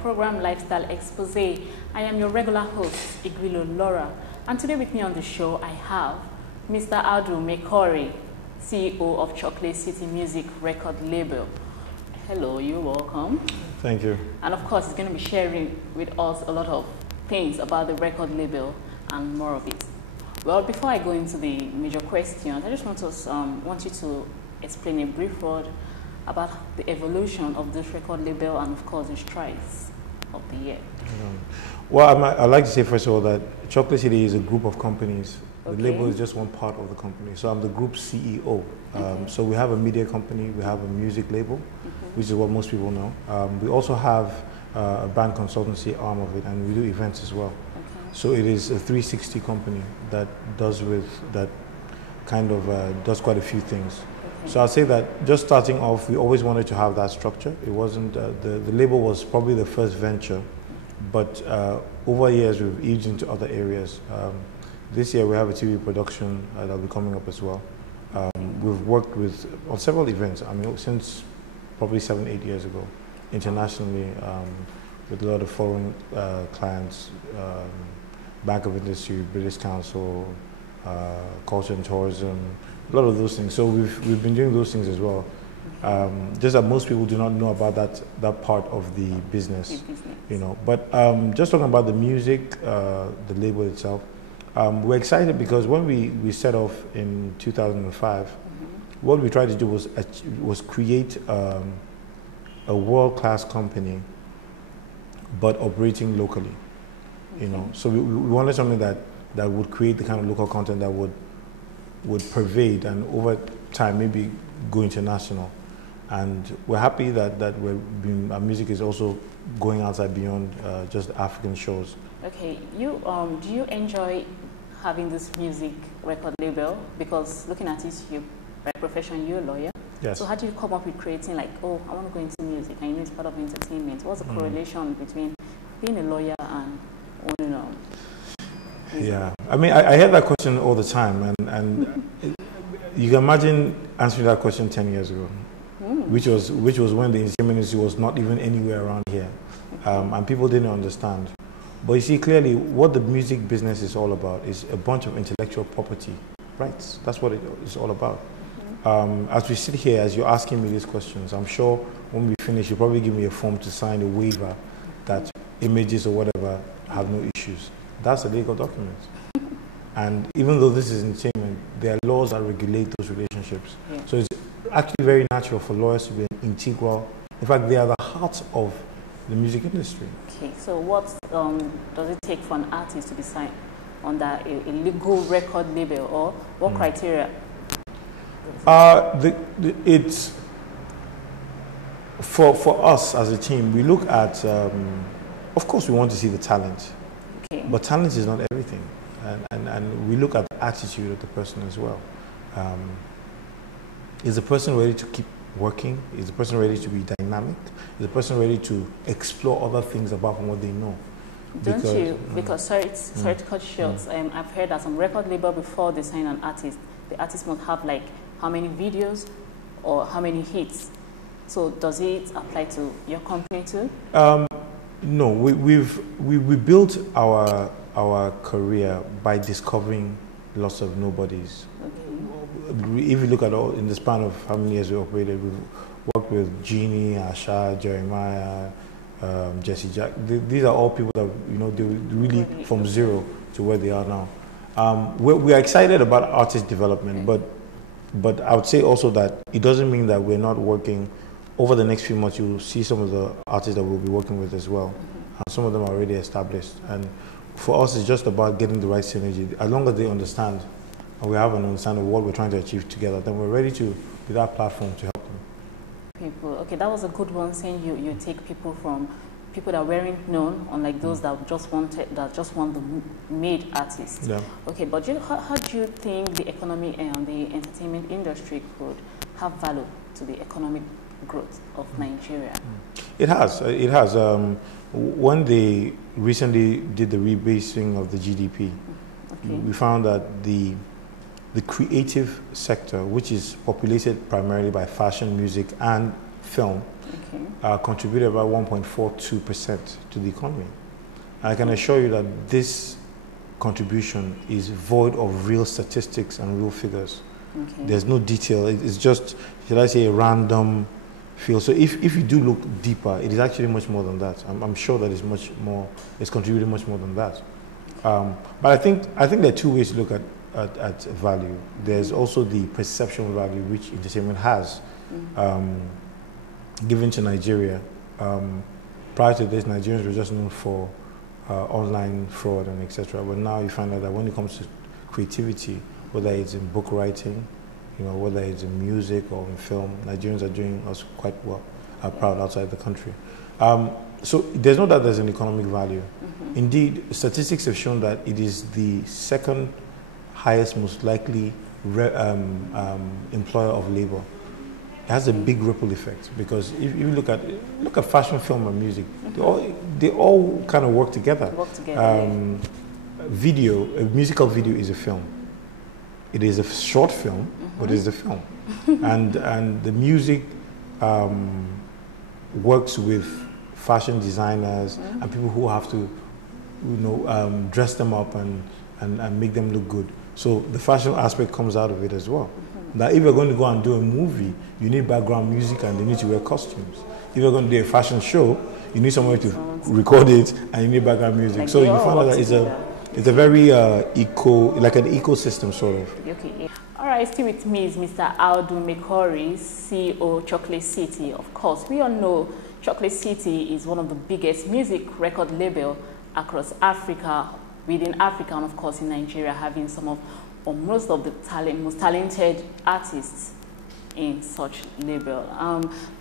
program Lifestyle Xpoze. I am your regular host, Igwilo Laura, and today with me on the show I have Mr. Audu Maikori, CEO of CHOColateCity Music record label. Hello, you're welcome. Thank you. And of course, he's going to be sharing with us a lot of things about the record label and more of it. Well, before I go into the major questions, I just want you to explain a brief word about the evolution of this record label and, of course, the strides of the year. Well, I'd like to say, first of all, that ChocolateCity is a group of companies. Okay. The label is just one part of the company. So I'm the group CEO. So we have a media company, we have a music label, which is what most people know. We also have a band consultancy arm of it, and we do events as well. So it is a 360 company that does does quite a few things. So I'd say that just starting off, we always wanted to have that structure. It wasn't, the label was probably the first venture, but over years we've eased into other areas. This year we have a TV production that'll be coming up as well. We've worked on several events, since probably 7-8 years ago, internationally, with a lot of foreign clients, Bank of Industry, British Council, Culture and Tourism, a lot of those things. So we've been doing those things as well. Just that most people do not know about that part of the business, you know. But just talking about the music, the label itself, we're excited because when we set off in 2005, what we tried to do was create a world-class company, but operating locally, you know. So we wanted something that would create the kind of local content that would pervade and over time maybe go international. And we're happy that our music is also going outside beyond just African shows. Okay, do you enjoy having this music record label? Because looking at it, by profession, you're a lawyer. Yes. So how do you come up with creating I want to go into music, and you know it's part of entertainment? What's the correlation between being a lawyer and owning music? Yeah, I hear that question all the time, and you can imagine answering that question 10 years ago, which was when the entertainment industry was not even anywhere around here, and people didn't understand. But you see clearly what the music business is all about is a bunch of intellectual property rights. That's what it is all about. As we sit here, as you're asking me these questions, I'm sure when we finish, you'll probably give me a form to sign a waiver that images or whatever have no issues. That's a legal document. And even though this is entertainment, there are laws that regulate those relationships. Yeah. So it's actually very natural for lawyers to be an integral, in fact, they are the heart of the music industry. Okay, so what does it take for an artist to be signed under a legal record label, or what criteria? It's for us as a team, we look at, of course we want to see the talent. Okay. But talent is not everything, and we look at the attitude of the person as well. Is the person ready to keep working? Is the person ready to be dynamic? Is the person ready to explore other things apart from what they know? Because sorry to cut short, I've heard that some record label, before they sign an artist, the artist must have how many videos or how many hits. So does it apply to your company too? No, we built our career by discovering lots of nobodies. Okay. If you look at all in the span of how many years we operated, we've worked with Jeannie, Asha, Jeremiah, Jesse Jack. These are all people that they're really from zero to where they are now. We are excited about artist development, but I would say also that it doesn't mean that we're not working. Over the next few months, you'll see some of the artists that we'll be working with as well. And some of them are already established. And for us, it's just about getting the right synergy. As long as they understand, and we have an understanding of what we're trying to achieve together, then we're ready to be that platform to help them. People, okay, that was a good one, saying you take people from people that weren't known, unlike those that just want the made artists. Yeah. Okay, but how do you think the economy and the entertainment industry could have value to the economic growth of Nigeria? It has. When they recently did the rebasing of the GDP, we found that the creative sector, which is populated primarily by fashion, music, and film, contributed about 1.42% to the economy. And I can assure you that this contribution is void of real statistics and real figures. There's no detail. It's just, should I say, a random feel. So if you do look deeper, it is actually much more than that. I'm sure that it's much more, it's contributed much more than that. But I think there are two ways to look at value. There's also the perception value which entertainment has given to Nigeria. Prior to this, Nigerians were just known for online fraud and etc. But now you find out that when it comes to creativity, whether it's in book writing, whether it's in music or in film, Nigerians are doing us quite well, are proud outside the country. So there's no doubt there's an economic value. Indeed, statistics have shown that it is the second highest, most likely employer of labor. It has a big ripple effect because if you look at fashion, film, and music, they all kind of work together. Video, a musical video is a film. It is a short film, but it is a film, and the music works with fashion designers and people who have to, dress them up and make them look good. So the fashion aspect comes out of it as well. Now, if you're going to go and do a movie, you need background music and you need to wear costumes. If you're going to do a fashion show, you need somewhere to record it and you need background music. Like so you find out that it's a very like an ecosystem sort of. Okay. All right, still with me is Mr. Audu Maikori, CEO CHOCOLATECITY. Of course, we all know CHOCOLATECITY is one of the biggest music record label across Africa, within Africa, and of course in Nigeria, having some of or most of the most talented artists in such label.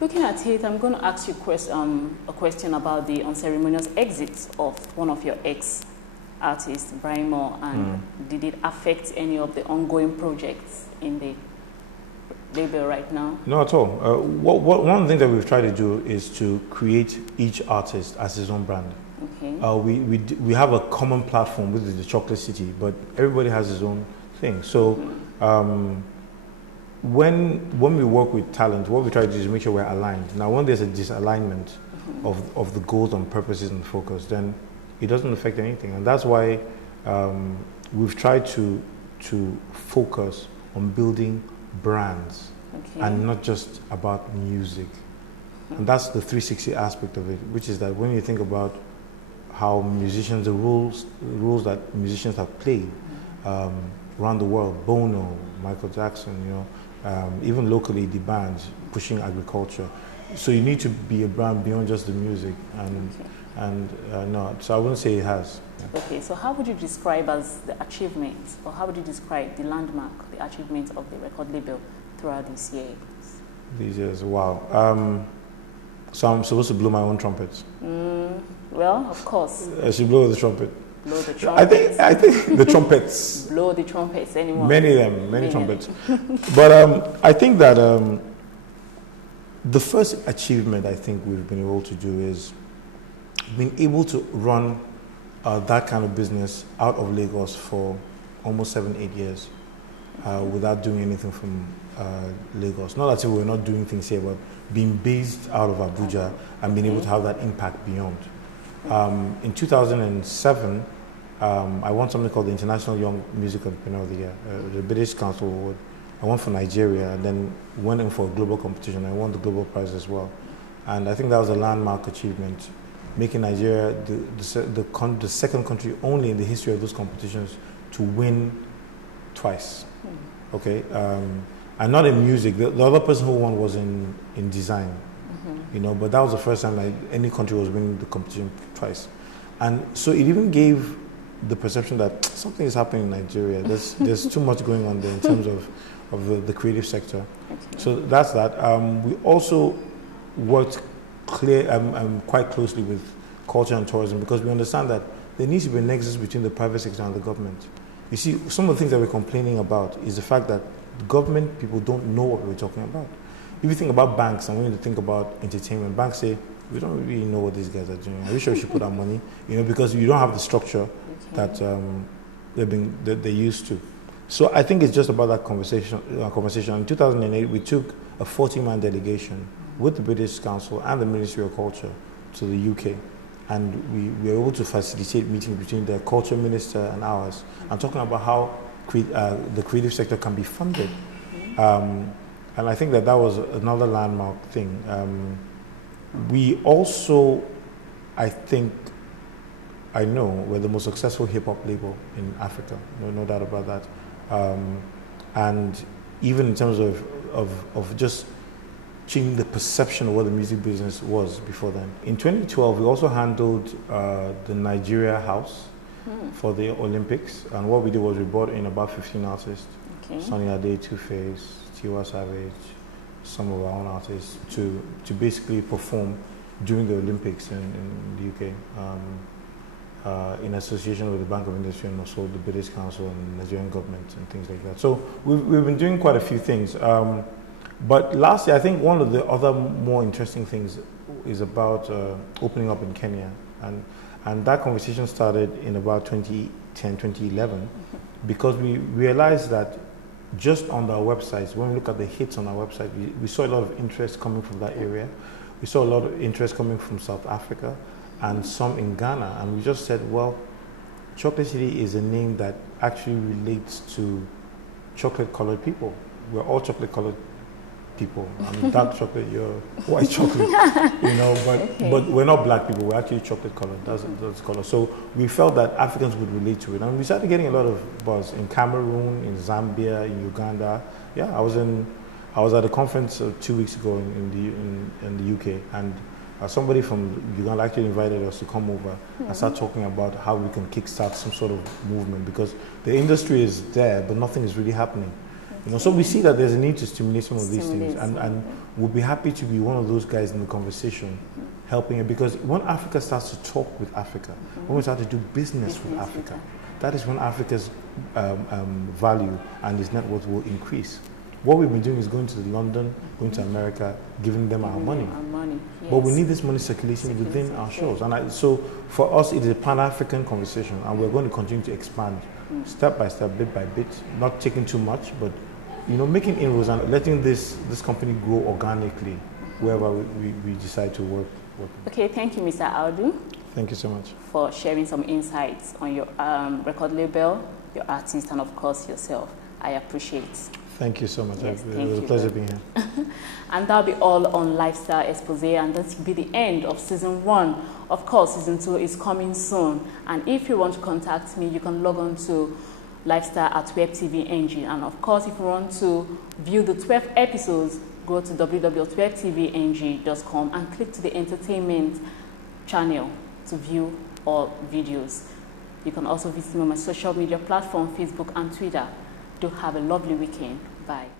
Looking at it, I'm going to ask you a question about the unceremonious exit of one of your ex-artists, Brimo, and did it affect any of the ongoing projects in the label right now? Not at all. One of the things that we've tried to do is to create each artist as his own brand. Okay. We have a common platform, which is the CHOCOLATECITY, but everybody has his own thing. So when we work with talent, what we try to do is make sure we're aligned. Now, when there's a disalignment of the goals and purposes and focus, then it doesn't affect anything. And that's why we've tried to focus on building brands and not just about music. And that's the 360 aspect of it, which is that when you think about how musicians, the rules that musicians have played around the world, Bono, Michael Jackson, even locally the bands pushing agriculture. So you need to be a brand beyond just the music, no. So I wouldn't say it has. Okay, so how would you describe as the achievement, or how would you describe the landmark, the achievement of the record label throughout these years? These years, wow. So I'm supposed to blow my own trumpets. Well, of course. I should blow the trumpet. Blow the trumpets. I think the trumpets. Blow the trumpets, anyone. Many of them, many trumpets. But I think that the first achievement I think we've been able to do is being able to run that kind of business out of Lagos for almost 7-8 years without doing anything from Lagos. Not that we're not doing things here, but being based out of Abuja and being able to have that impact beyond. In 2007, I won something called the International Young Music Entrepreneur of the Year, the British Council Award. I won for Nigeria and then went in for a global competition. I won the global prize as well. And I think that was a landmark achievement, making Nigeria the second country only in the history of those competitions to win twice. Okay, and not in music. The other person who won was in design. But that was the first time any country was winning the competition twice. And so it even gave the perception that something is happening in Nigeria. There's too much going on there in terms of the creative sector. So that's that. We also worked quite closely with culture and tourism because we understand that there needs to be a nexus between the private sector and the government. You see, some of the things that we're complaining about is the fact that the government people don't know what we're talking about. If you think about banks and when you think about entertainment, banks say, we don't really know what these guys are doing. Are we sure we should put our money? Because you don't have the structure that they're used to. So I think it's just about that conversation. In 2008, we took a 40-man delegation with the British Council and the Ministry of Culture to the UK. And we were able to facilitate meetings between the culture minister and ours, and talking about how the creative sector can be funded. And I think that was another landmark thing. We also, I know we're the most successful hip-hop label in Africa, no doubt about that. And even in terms of just changing the perception of what the music business was before then. In 2012, we also handled the Nigeria house for the Olympics. And what we did was we brought in about 15 artists, Sunny Ade, Two-Face, Tiwa Savage, some of our own artists, to basically perform during the Olympics in the UK, in association with the Bank of Industry and also the British Council and the Nigerian government and things like that. So we've been doing quite a few things. But lastly, I think one of the other more interesting things is about opening up in Kenya. And that conversation started in about 2010, 2011, because we realized that just on our websites, when we look at the hits on our website, we saw a lot of interest coming from that area. We saw a lot of interest coming from South Africa and some in Ghana. And we just said, well, Chocolate City is a name that actually relates to chocolate-colored people. We're all chocolate-colored people. I'm dark chocolate, you're white chocolate, but we're not black people, we're actually chocolate colored, that's color. So we felt that Africans would relate to it, and we started getting a lot of buzz in Cameroon, in Zambia, in Uganda. Yeah, I was at a conference 2 weeks ago in the UK, and somebody from Uganda actually invited us to come over and start talking about how we can kickstart some sort of movement, because the industry is there, but nothing is really happening. So we see that there's a need to stimulate some of these things, and we'll be happy to be one of those guys in the conversation, helping it, because when Africa starts to talk with Africa, when we start to do business with Africa, that is when Africa's value and its net worth will increase. What we've been doing is going to London, going to America, giving them our money. Yes. But we need this money circulating within our shows. And so for us, it is a Pan-African conversation, and we're going to continue to expand step by step, bit by bit, not taking too much, but making inroads and letting this company grow organically wherever we decide to work. Okay, thank you, Mr. Audu. Thank you so much. For sharing some insights on your record label, your artist, and of course yourself. I appreciate it. Thank you so much. Yes, it was a pleasure being here. And that'll be all on Lifestyle Xpoze, and this will be the end of season 1. Of course, season 2 is coming soon. And if you want to contact me, you can log on to lifestyle@webtvng. And of course, if you want to view the 12 episodes, go to www.webtvng.com and click to the entertainment channel to view all videos. You can also visit me on my social media platform, Facebook and Twitter. Do have a lovely weekend. Bye.